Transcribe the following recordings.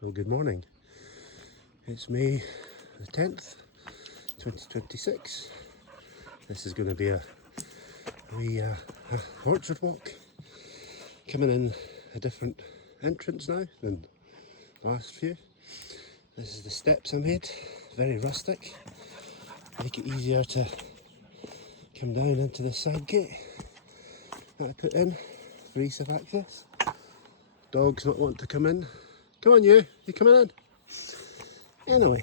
Well, good morning. It's May the 10th, 2026. This is going to be a wee orchard walk. Coming in a different entrance now than the last few. This is the steps I made, very rustic. Make it easier to come down into the side gate that I put in for ease of access. Dogs not want to come in. Come on you coming in? Anyway,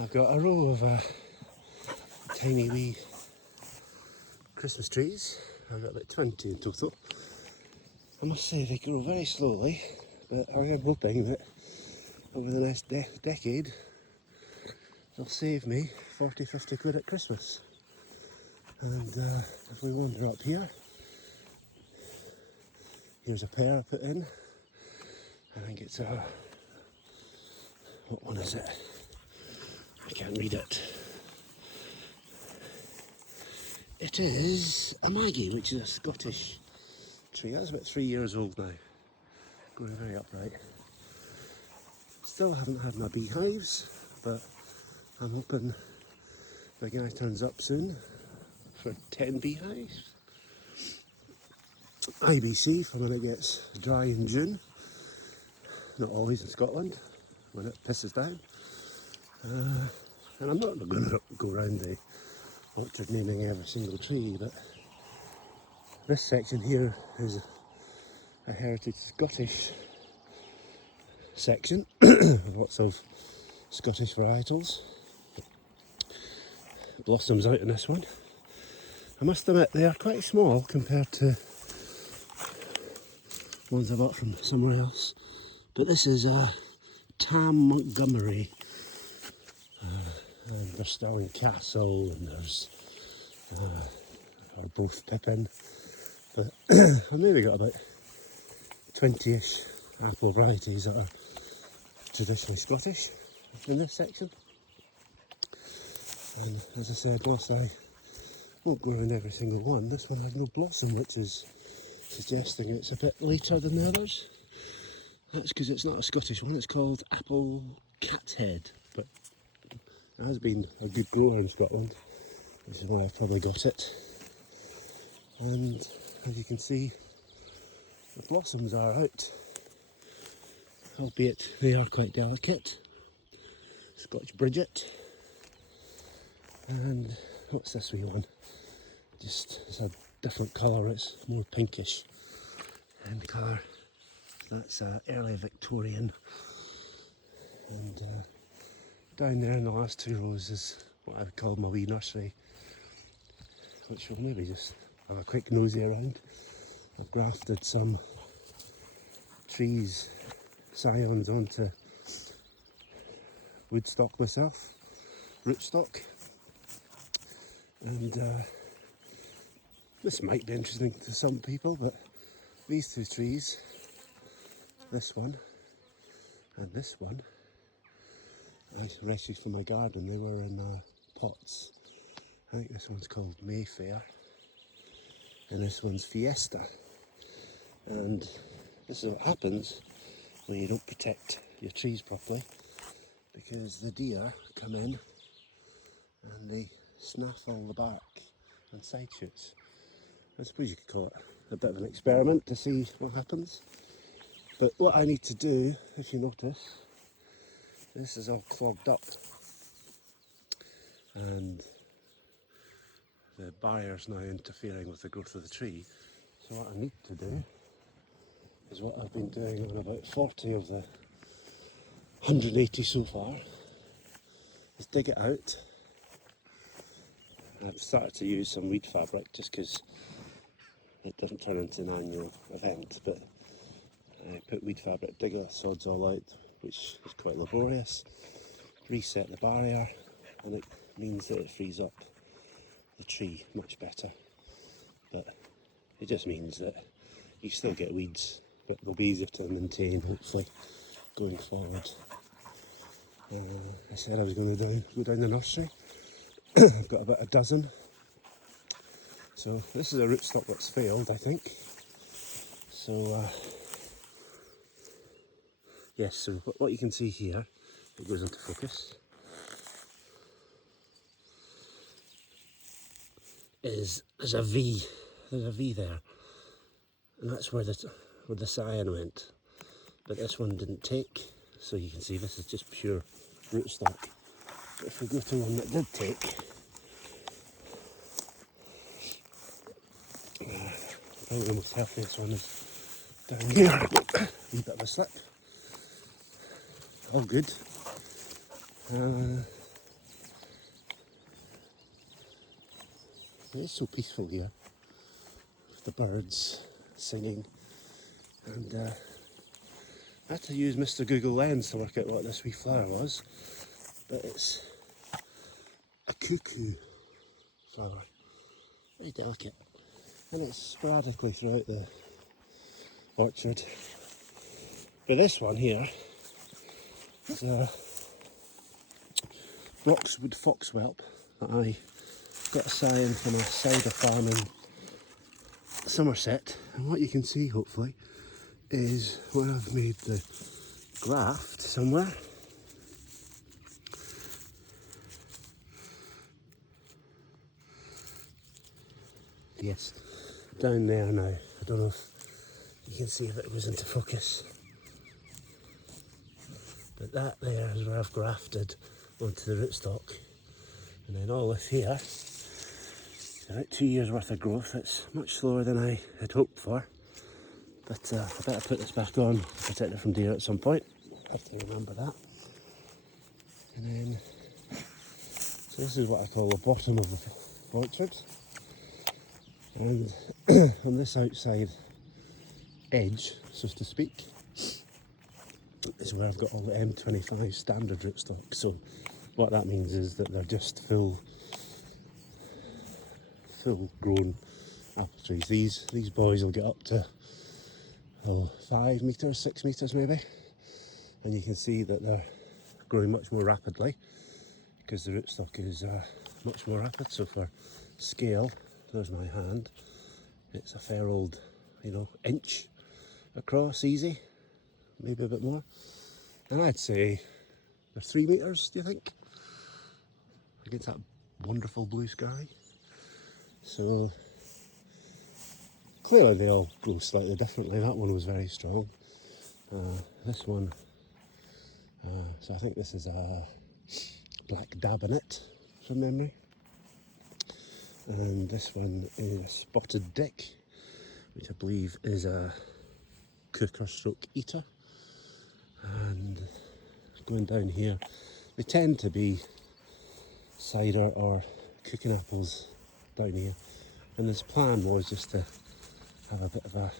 I've got a row of tiny wee Christmas trees. I've got about 20 in total. I must say they grow very slowly, but I am hoping that over the next decade they'll save me 40-50 quid at Christmas. And if we wander up here, here's a pair I put in. I think it's a, what one is it? I can't read it. It is a Maggie, which is a Scottish tree. That's about 3 years old now. Growing very upright. Still haven't had my beehives, but I'm hoping the guy turns up soon for 10 beehives. IBC for when it gets dry in June. Not always in Scotland, when it pisses down. And I'm not going to go around the orchard naming every single tree, but this section here is a heritage Scottish section, lots of Scottish varietals. Blossoms out in this one. I must admit they are quite small compared to ones I bought from somewhere else, but this is a Tam Montgomery. And there's Stirling Castle and there's are both Pippin, but I've maybe got about 20-ish apple varieties that are traditionally Scottish in this section. And as I said, whilst I won't go around every single one, this one has no blossom, which is suggesting it's a bit later than the others. That's because it's not a Scottish one, it's called Apple Cat's Head, but it has been a good grower in Scotland, which is why I've probably got it. And as you can see, the blossoms are out, albeit they are quite delicate. Scotch Bridget. And what's this wee one? Just, it's a different colour, it's more pinkish in colour. That's early Victorian. And down there in the last two rows is what I would call my wee nursery, which we'll maybe just have a quick nosy around. I've grafted some trees, scions, onto woodstock myself, rootstock, and this might be interesting to some people, but these two trees, this one and this one, I rescued from my garden. They were in pots. I think this one's called Mayfair and this one's Fiesta. And this is what happens when you don't protect your trees properly, because the deer come in and they snaffle the bark and side shoots. I suppose you could call it a bit of an experiment to see what happens. But what I need to do, if you notice, this is all clogged up and the barrier's now interfering with the growth of the tree. So what I need to do is what I've been doing on about 40 of the 180 so far, is dig it out. I've started to use some weed fabric just because it doesn't turn into an annual event, but I put weed fabric, dig the sods all out, which is quite laborious, reset the barrier, and it means that it frees up the tree much better. But it just means that you still get weeds, but they'll be easier to maintain, hopefully, going forward. I said I was going to go down the nursery. I've got about a dozen. So this is a rootstock that's failed, I think. So Yes, so what you can see here, it goes into focus, is there's a V there, and that's where the cyan went, but this one didn't take, so you can see this is just pure rootstock. But if we go to one that did take, probably the most healthiest one is down here. A wee bit of a slip. All good. It's so peaceful here, with the birds singing, and I had to use Mr. Google Lens to work out what this wee flower was, but it's a cuckoo flower, very delicate, and it's sporadically throughout the orchard. But this one here is a boxwood foxwhelp that I got a scion from a cider farm in Somerset, and what you can see hopefully is where I've made the graft somewhere. Yes, down there now. I don't know if you can see if it was into focus, but that there is where I've grafted onto the rootstock, and then all this here, about 2 years worth of growth. It's much slower than I had hoped for, but I better put this back on, protect it from deer at some point. I have to remember that. And then, so this is what I call the bottom of the orchard, and on this outside edge, so to speak, is where I've got all the M25 standard rootstock. So what that means is that they're just full grown apple trees. These boys will get up to 5 metres, 6 metres maybe, and you can see that they're growing much more rapidly because the rootstock is much more rapid. So for scale, there's my hand, it's a fair old, inch across, easy, maybe a bit more, and I'd say they're 3 metres, do you think, against that wonderful blue sky? So clearly they all grow slightly differently. That one was very strong. This one, so I think this is a black dabinet from memory. And this one is a spotted dick, which I believe is a cooker stroke eater. And going down here, they tend to be cider or cooking apples down here. And this plan was just to have a bit of a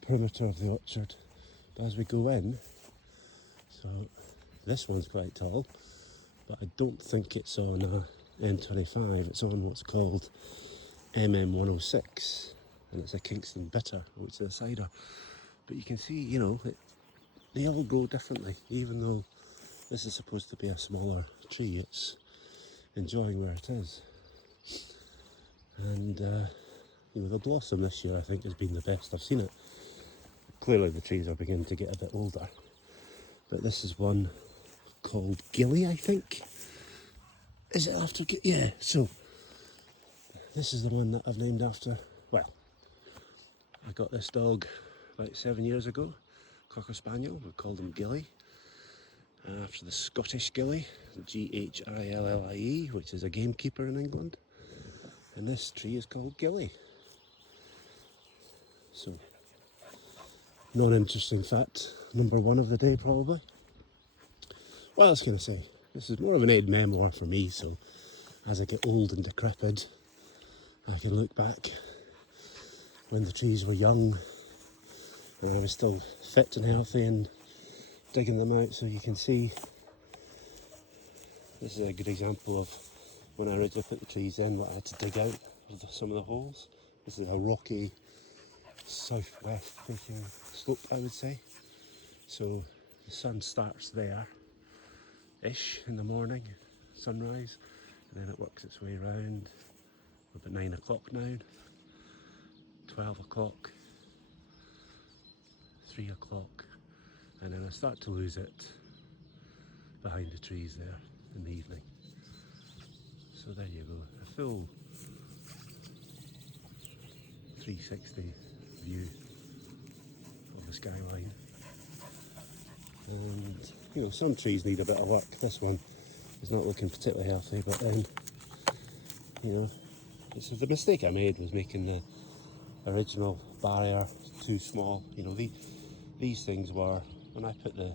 perimeter of the orchard. But as we go in, so this one's quite tall, but I don't think it's on a M25, it's on what's called MM106, and it's a Kingston bitter, which is a cider. But you can see, they all grow differently. Even though this is supposed to be a smaller tree, it's enjoying where it is. And the blossom this year I think has been the best I've seen it. Clearly the trees are beginning to get a bit older, but this is one called Gilly, I think. Is it after? Yeah, so this is the one that I've named after, well, I got this dog about 7 years ago, Cocker Spaniel, we called him Gilly, after the Scottish Gilly, Gillie, which is a gamekeeper in England. And this tree is called Gilly. So, non-interesting fact, number one of the day probably. What else can I say? This is more of an aid memoir for me, so as I get old and decrepit, I can look back when the trees were young and I was still fit and healthy and digging them out. So you can see, this is a good example of when I originally put the trees in, what I had to dig out of some of the holes. This is a rocky southwest facing slope, I would say. So the sun starts there-ish in the morning, sunrise, and then it works its way around. We're about 9 o'clock now, 12 o'clock, 3 o'clock, and then I start to lose it behind the trees there in the evening. So there you go, a full 360 view of the skyline. And you know, some trees need a bit of work. This one is not looking particularly healthy, but then, you know, so the mistake I made was making the original barrier too small. You know, these things were, when I put the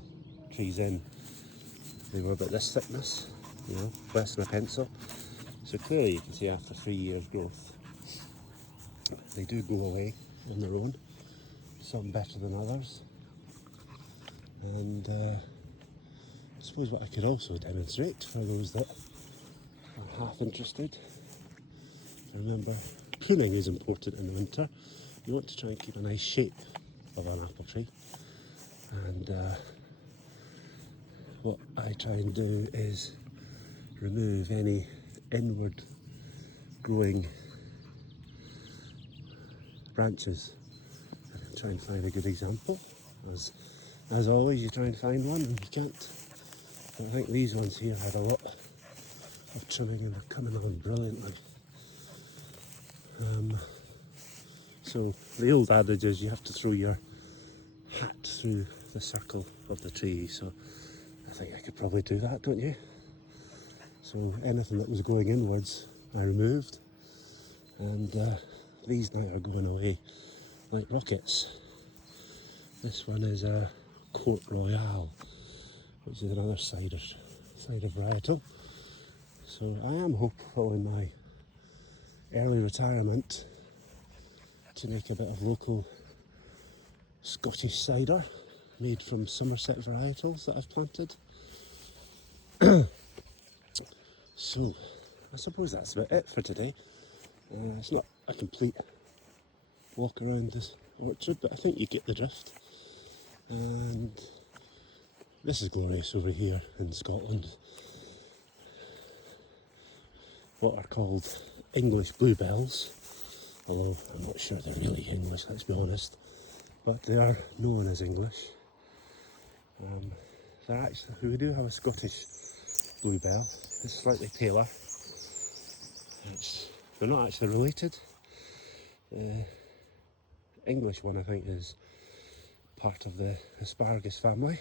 trees in, they were about this thickness, you know, less than a pencil. So clearly you can see after 3 years growth, they do go away on their own, some better than others. And I suppose what I could also demonstrate for those that are half interested, remember, pruning is important in the winter. You want to try and keep a nice shape of an apple tree. And what I try and do is remove any inward growing branches. And try and find a good example. As always, you try and find one and you can't. But I think these ones here had a lot of trimming and they're coming on brilliantly. So the old adage is you have to throw your hat through the circle of the tree, so I think I could probably do that, don't you? So anything that was going inwards I removed, and these now are going away like rockets. This one is a Court Royale, which is another cider varietal. So I am hopeful in my early retirement to make a bit of local Scottish cider made from Somerset varietals that I've planted. So I suppose that's about it for today. It's not a complete walk around this orchard, but I think you get the drift. And this is glorious over here in Scotland. What are called English bluebells, although I'm not sure they're really English, let's be honest, but they are known as English. We do have a Scottish bluebell. It's slightly paler. They're not actually related. The English one, I think, is part of the asparagus family,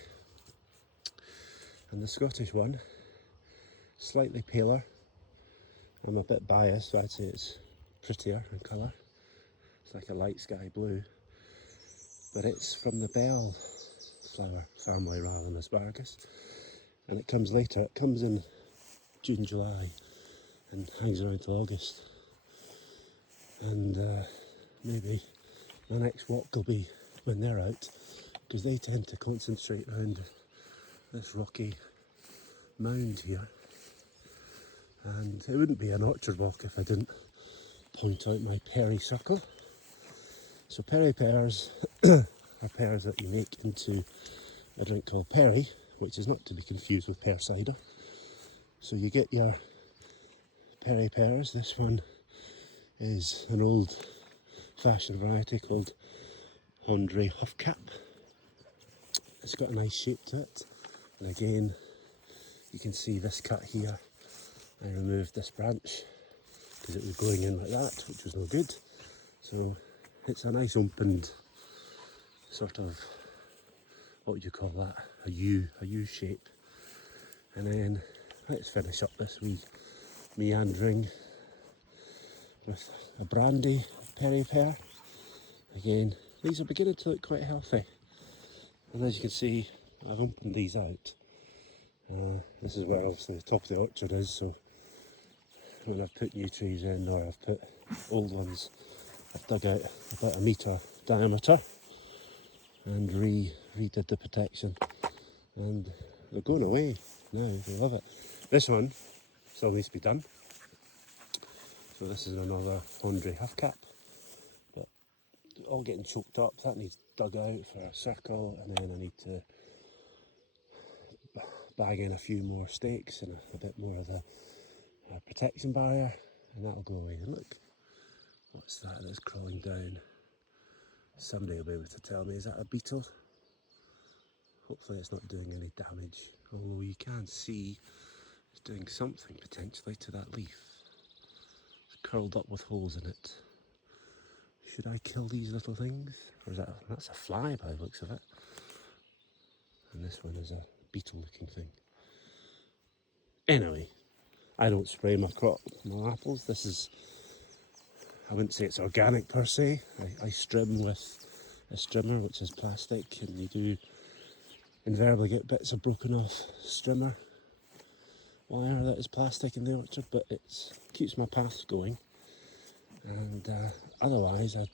and the Scottish one, slightly paler. I'm a bit biased, so I'd say it's prettier in colour. It's like a light sky blue, but it's from the bell flower family rather than asparagus, and it comes later. It comes in June, July, and hangs around till August. And maybe my next walk will be when they're out, because they tend to concentrate around this rocky mound here. And it wouldn't be an orchard walk if I didn't point out my Perry circle. So Perry pears are pears that you make into a drink called Perry, which is not to be confused with pear cider. So you get your Perry pears. This one is an old fashioned variety called Andre Hofkap. It's got a nice shape to it, and again you can see this cut here. I removed this branch because it was going in like that, which was no good. So it's a nice opened sort of, what would you call that, a U shape. And then let's finish up this wee meandering with a brandy Perry pear. Again, these are beginning to look quite healthy, and as you can see, I've opened these out. This is where obviously the top of the orchard is, so when I've put new trees in or I've put old ones, I've dug out about 1 metre diameter and redid the protection, and they're going away now. They love it. This one still needs to be done. So this is another Andre Hofkap, but all getting choked up. That needs dug out for a circle, and then I need to bag in a few more stakes and a bit more of the protection barrier, and that'll go away. And look, what's that that's crawling down? Somebody will be able to tell me. Is that a beetle? Hopefully it's not doing any damage, although you can see it's doing something potentially to that leaf. It's curled up with holes in it. Should I kill these little things? Or is that's a fly by the looks of it. And this one is a beetle looking thing. Anyway, I don't spray my apples. This is, I wouldn't say it's organic per se. I strim with a strimmer, which is plastic, and you do invariably get bits of broken off strimmer wire that is plastic in the orchard, but it keeps my path going. And otherwise I'd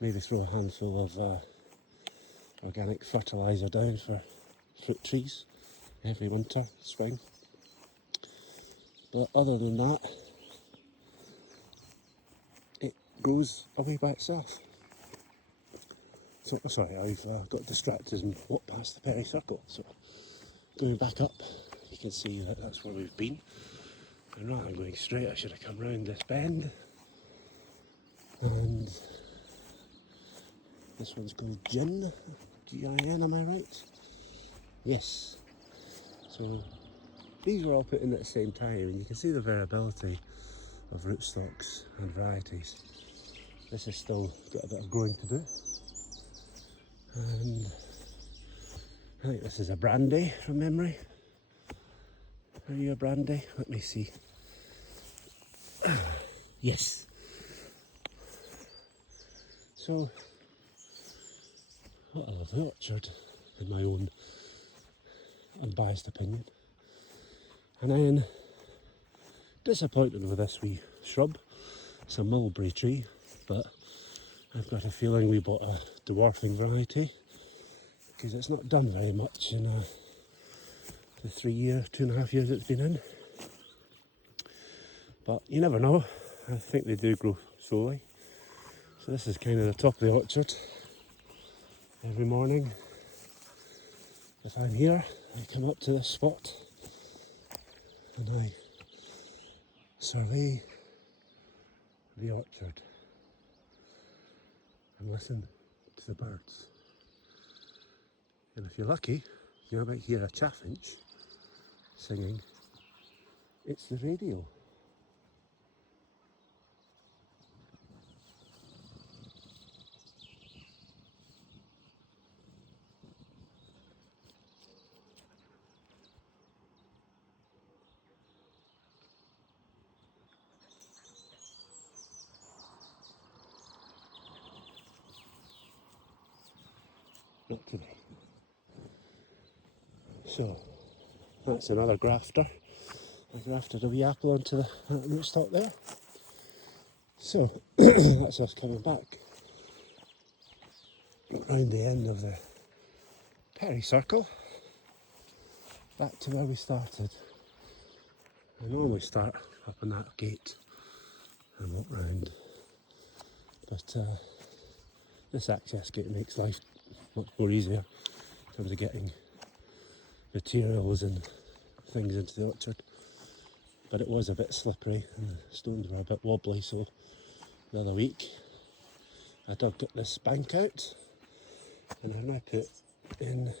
maybe throw a handful of organic fertiliser down for fruit trees every winter, spring. But other than that, it goes away by itself. So, sorry, I've got distracted and walked past the Perry Circle. So, going back up, you can see that that's where we've been. And rather than going straight, I should have come round this bend. And this one's called Gin, G-I-N, am I right? Yes. So, these were all put in at the same time, and you can see the variability of rootstocks and varieties. This has still got a bit of growing to do. And I think this is a brandy from memory. Are you a brandy? Let me see. Yes. So, what a lovely orchard, in my own unbiased opinion. And then, disappointed with this wee shrub. It's a mulberry tree, but I've got a feeling we bought a dwarfing variety because it's not done very much in the 2.5 years it's been in. But you never know. I think they do grow slowly. So this is kind of the top of the orchard. Every morning, if I'm here, I come up to this spot and I survey the orchard and listen to the birds. And if you're lucky, you might hear a chaffinch singing. It's the radio. Not today. So, that's another grafter. I grafted a wee apple onto the rootstock there. So, that's us coming back round the end of the Perry Circle, back to where we started. I normally start up on that gate and walk round, but this access gate makes life much more easier in terms of getting materials and things into the orchard. But it was a bit slippery and the stones were a bit wobbly, so the other week I dug this bank out and I've now put in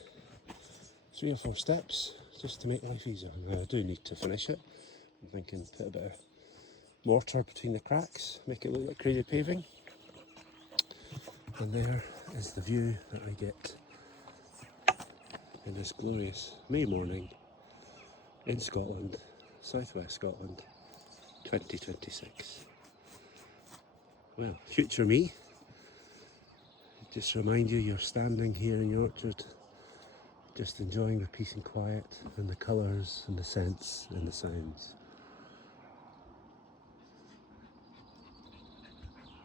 3 or 4 steps just to make life easier. Now I do need to finish it. I'm thinking put a bit of mortar between the cracks, make it look like crazy paving. And there is the view that I get in this glorious May morning in Scotland, southwest Scotland, 2026. Well, future me, just remind you you're standing here in your orchard, just enjoying the peace and quiet and the colours and the scents and the sounds.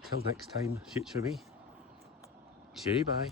Till next time, future me, cheery bye.